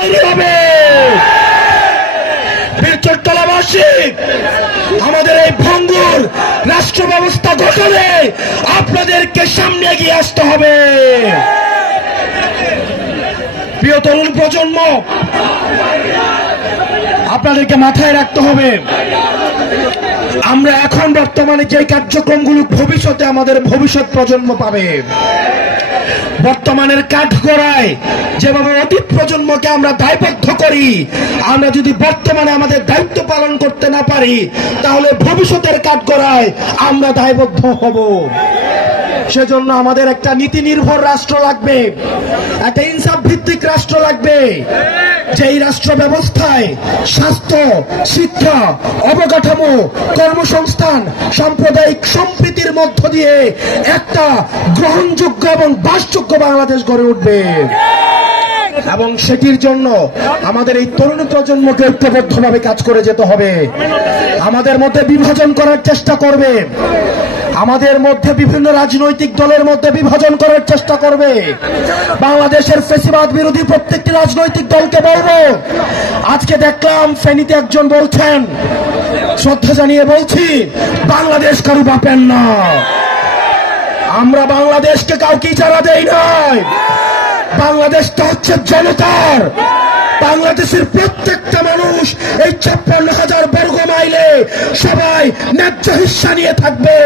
তৈরি হবে। বীরচট্টলাবাসী, আমাদের এই ভঙ্গুর রাষ্ট্র ব্যবস্থা গঠনে আপনাদেরকে সামনে এগিয়ে আসতে হবে। প্রিয় তরুণ প্রজন্ম, আপনাদেরকে মাথায় রাখতে হবে, আমরা এখন বর্তমানে যে কার্যক্রমগুলো ভবিষ্যতে আমাদের ভবিষ্যৎ প্রজন্ম পাবে। বর্তমানের কাঠগড়ায় যেভাবে অতীত প্রজন্মকে আমরা দায়বদ্ধ করি, আমরা যদি বর্তমানে আমাদের দায়িত্ব পালন করতে না পারি, তাহলে ভবিষ্যতের কাঠগড়ায় আমরা দায়বদ্ধ হব। সেজন্য আমাদের একটা নীতি নির্ভর রাষ্ট্র লাগবে, একটা ইনসাফ ভিত্তিক রাষ্ট্র লাগবে, যেই রাষ্ট্র ব্যবস্থায় স্বাস্থ্য, শিক্ষা, অবকাঠামো, কর্মসংস্থান, সাম্প্রদায়িক সম্প্রীতির মধ্য দিয়ে একটা গ্রহণযোগ্য এবং বাসযোগ্য বাংলাদেশ গড়ে উঠবে। এবং সেটির জন্য আমাদের এই তরুণ প্রজন্মকে ঐক্যবদ্ধভাবে কাজ করে যেতে হবে। আমাদের মধ্যে বিভাজন করার চেষ্টা করবে, আমাদের মধ্যে বিভিন্ন রাজনৈতিক দলের মধ্যে বিভাজন করার চেষ্টা করবে। বাংলাদেশের ফ্যাসিবাদ বিরোধী প্রত্যেকটি রাজনৈতিক দলকে বলবো, আজকে দেখলাম ফেনীতে একজন বলছেন, শ্রদ্ধা জানিয়ে বলছি, বাংলাদেশ কারো বাপের না। আমরা বাংলাদেশকে কাউকে ইজারা দেই নাই, বাংলাদেশটা হচ্ছে জনতার। বাংলাদেশের প্রত্যেকটা মানুষ এই 56,000 বর্গ মাইলে সবাই ন্যায্য হিস্সা নিয়ে থাকবে।